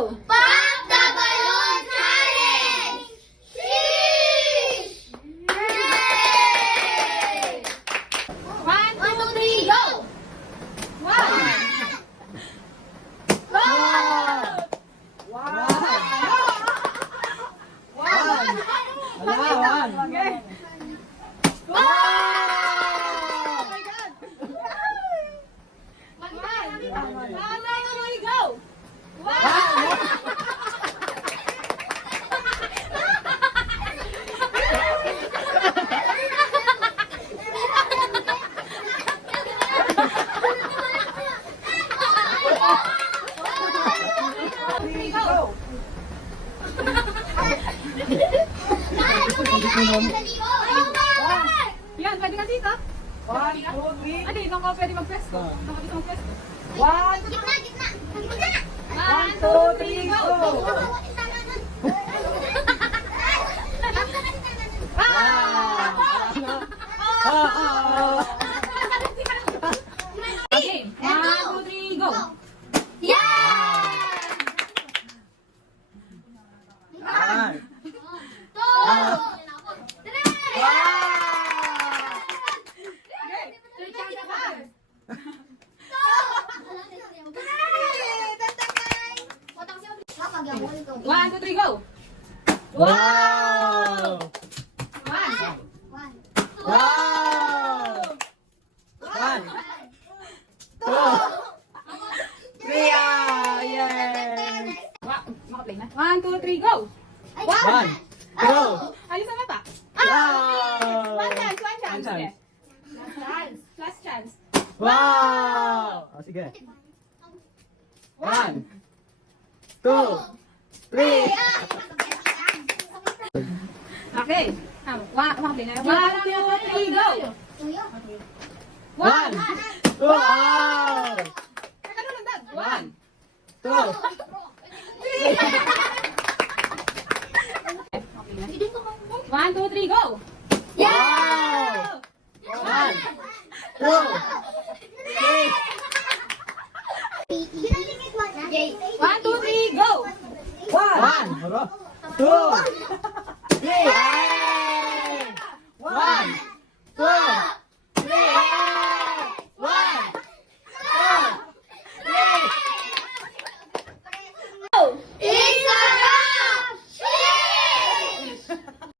Pop the Balloon Challenge! Sheesh! Yay! One, One, two, three, go! one. Go! Okay. Oh God. One, one, two, three, go. One. Three, go. Yan, pwede ka dito. One, two, three. Ano, dito ka pwede mag-pwesto. Dito ka dito mag-pwesto. One, Gitna, gitna, gitna! One, two, three, go. Ah, ah, ah. Okay, one, two, three, go. One. One, two, three, go. Wow! One. Wow! One, two, three. Ah, yay! Wa- Makaplay na. One, two, three, go. One, two. Ayos na mata. Wow! One chance, one chance. One chance. Last chance. Last chance. Wow! Oh, sige. One, two, three. Okay. Ah, makaplay na. One, two, three, go. One, two. Wow! One. Two. One, two, three, go. Wow! One, two, three. One, two, Tara. Two.